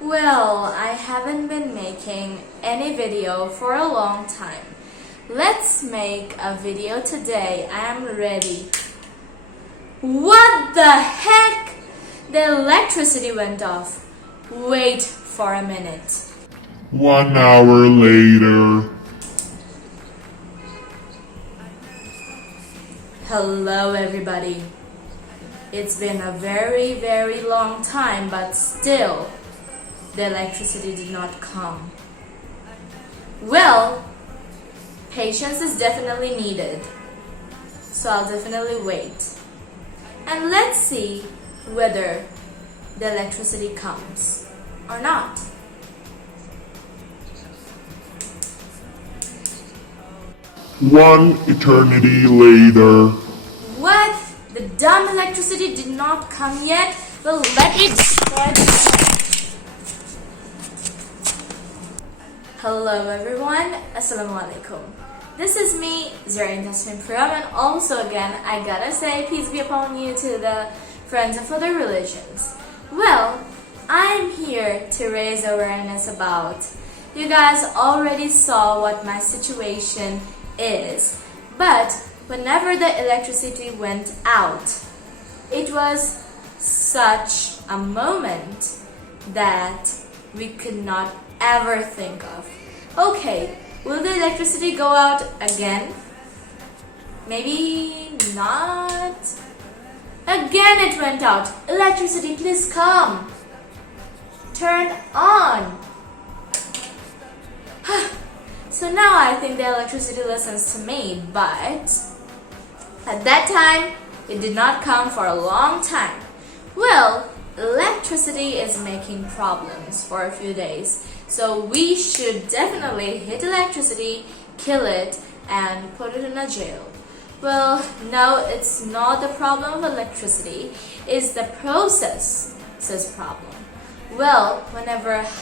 Well, I haven't been making any video for a long time. Let's make a video today. I am ready. What the heck? The electricity went off. Wait for a minute. 1 hour later. Hello everybody. It's been a very long time, but still the electricity did not come. Well, patience is definitely needed, so I'll definitely wait. And let's see whether the electricity comes or not. One eternity later. What? The dumb electricity did not come yet? Well, let me try this. Hello everyone, Assalamualaikum. This is me, Zarin Tasmin Priam, and also again, I gotta say peace be upon you to the friends of other religions. Well, I'm here to raise awareness about, you guys already saw what my situation is, but whenever the electricity went out, it was such a moment that we could not ever think of. Okay, will the electricity go out again? Maybe not. Again it went out. Electricity, please come. Turn on. So now I think the electricity listens to me, but at that time, it did not come for a long time. Well, electricity is making problems for a few days, so we should definitely hit electricity, kill it, and put it in a jail. Well, no, it's not the problem of electricity, it's the process's problem. Well,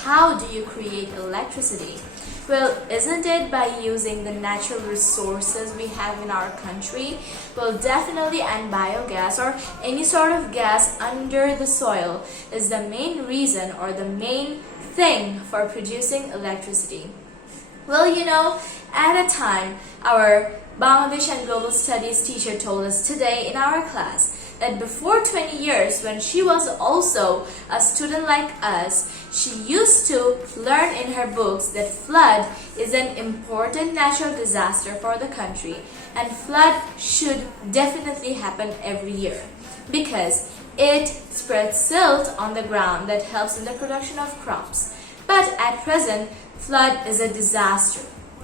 how do you create electricity? Well, isn't it by using the natural resources we have in our country? Well, definitely, and biogas or any sort of gas under the soil is the main reason or the main thing for producing electricity. Well, at a time, our Bangladesh and Global Studies teacher told us today in our class that before 20 years, when she was also a student like us, she used to learn in her books that flood is an important natural disaster for the country, and flood should definitely happen every year because it spreads silt on the ground that helps in the production of crops. But at present, flood is a disaster.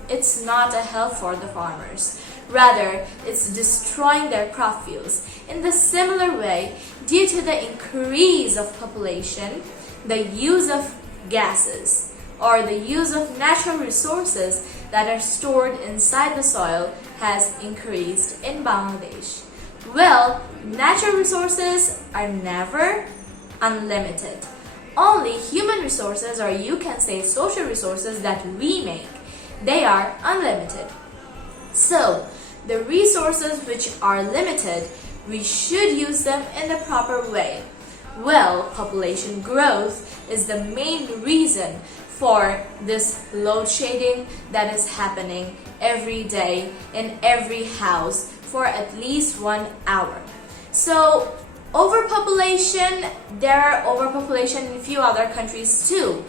It's not a help for the farmers. Rather, it's destroying their crop fields. In the similar way, due to the increase of population, the use of gases or the use of natural resources that are stored inside the soil has increased in Bangladesh. Well, natural resources are never unlimited. Only human resources, or you can say social resources that we make, they are unlimited. So, the resources which are limited, we should use them in the proper way. Well, population growth is the main reason for this load shedding that is happening every day in every house for at least 1 hour. So, overpopulation, there are overpopulation in a few other countries too.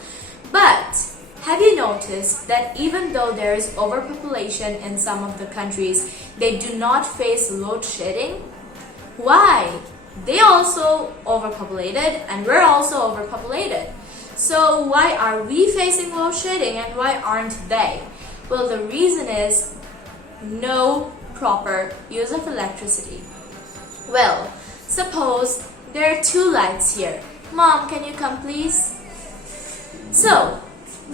But have you noticed that even though there is overpopulation in some of the countries, they do not face load shedding? Why? They also overpopulated and we're also overpopulated. So why are we facing load shedding and why aren't they? Well, the reason is no proper use of electricity. Well, suppose there are 2 lights here. Mom, can you come please? So,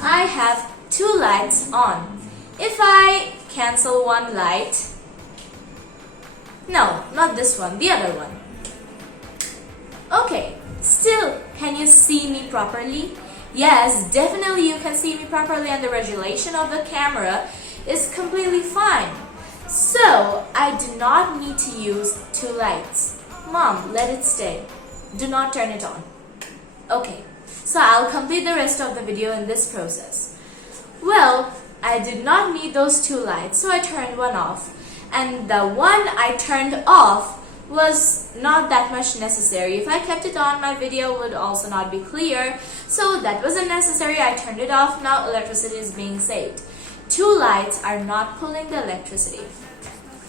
I have 2 lights on. If I cancel one light, no, not this one, the other one. Okay, still, can you see me properly? Yes, definitely you can see me properly and the resolution of the camera is completely fine. So, I do not need to use 2 lights. Mom, let it stay. Do not turn it on. Okay, So I'll complete the rest of the video in this process. Well, I did not need those 2 lights, so I turned one off. And the one I turned off was not that much necessary. If I kept it on, my video would also not be clear. So that wasn't necessary. I turned it off. Now electricity is being saved. 2 lights are not pulling the electricity.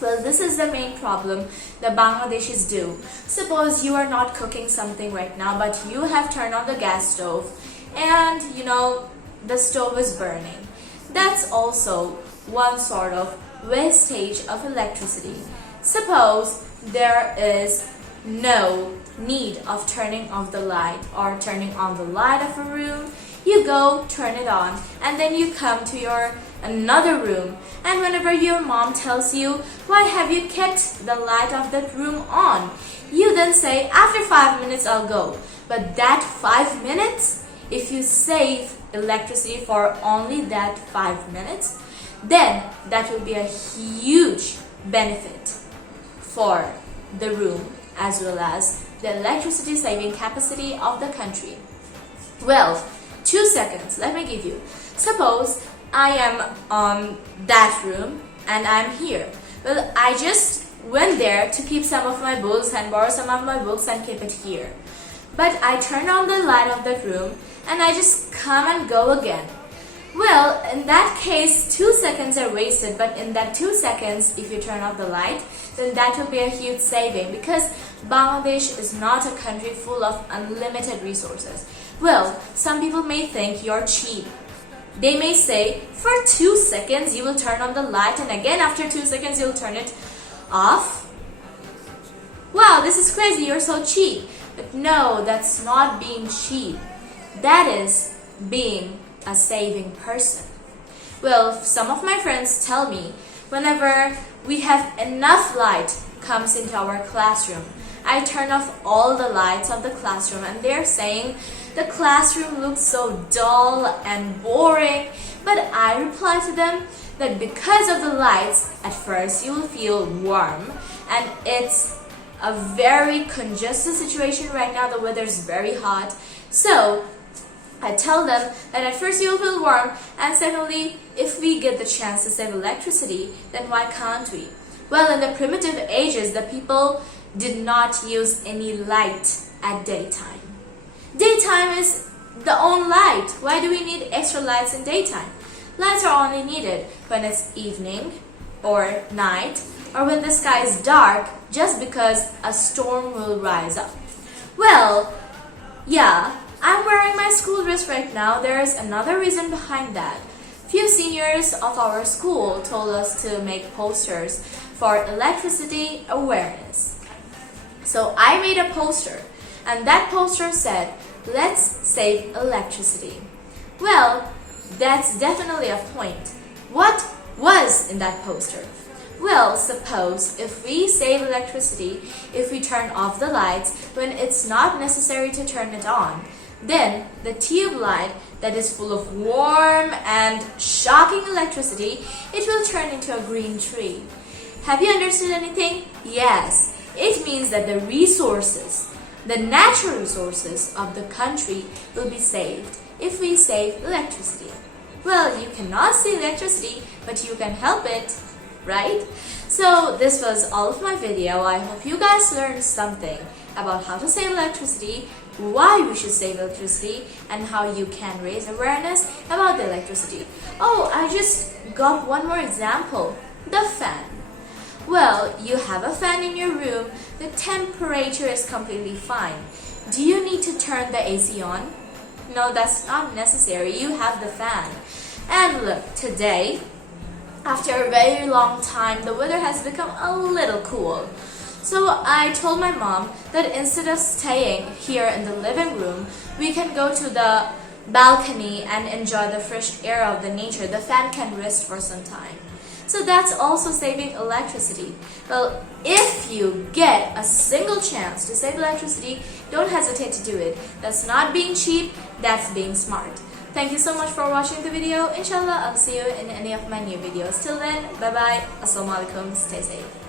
Well, this is the main problem the Bangladeshis do. Suppose you are not cooking something right now, but you have turned on the gas stove and the stove is burning. That's also one sort of wastage of electricity. Suppose there is no need of turning off the light or turning on the light of a room. You go turn it on and then you come to your another room, and whenever your mom tells you, why have you kept the light of that room on, you then say, after 5 minutes I'll go. But that 5 minutes, if you save electricity for only that 5 minutes, then that will be a huge benefit for the room as well as the electricity saving capacity of the country. Well, 2 seconds, let me give you. Suppose I am on that room and I'm here. Well, I just went there to keep some of my books and borrow some of my books and keep it here. But I turn on the light of that room and I just come and go again. Well, in that case, 2 seconds are wasted, but in that 2 seconds, if you turn off the light, then that will be a huge saving, because Bangladesh is not a country full of unlimited resources. Well, some people may think you're cheap. They may say, for 2 seconds you will turn on the light and again after 2 seconds you'll turn it off. Wow, this is crazy, you're so cheap. But no, that's not being cheap. That is being a saving person. Well, some of my friends tell me whenever we have enough light comes into our classroom, I turn off all the lights of the classroom and they're saying the classroom looks so dull and boring. But I reply to them that because of the lights, at first you will feel warm, and it's a very congested situation right now. The weather is very hot. So I tell them that at first you'll feel warm, and secondly, if we get the chance to save electricity, then why can't we? Well, in the primitive ages, the people did not use any light at daytime. Daytime is the own light. Why do we need extra lights in daytime? Lights are only needed when it's evening or night, or when the sky is dark, just because a storm will rise up. Well, yeah, I'm wearing my school dress right now. There is another reason behind that. Few seniors of our school told us to make posters for electricity awareness. So I made a poster, and that poster said, let's save electricity. Well, that's definitely a point. What was in that poster? Well, suppose if we save electricity, if we turn off the lights when it's not necessary to turn it on, then the tube light that is full of warm and shocking electricity, it will turn into a green tree. Have you understood anything? Yes. It means that the resources, the natural resources of the country will be saved if we save electricity. Well, you cannot save electricity, but you can help it, right? So this was all of my video. I hope you guys learned something about how to save electricity, why we should save electricity, and how you can raise awareness about the electricity. Oh, I just got one more example. The fan. Well, you have a fan in your room. The temperature is completely fine. Do you need to turn the AC on? No, that's not necessary. You have the fan. And look, today, after a very long time, the weather has become a little cool. So I told my mom that instead of staying here in the living room, we can go to the balcony and enjoy the fresh air of the nature. The fan can rest for some time. So that's also saving electricity. Well, if you get a single chance to save electricity, don't hesitate to do it. That's not being cheap, that's being smart. Thank you so much for watching the video. Inshallah, I'll see you in any of my new videos. Till then, bye bye. Assalamualaikum. Stay safe.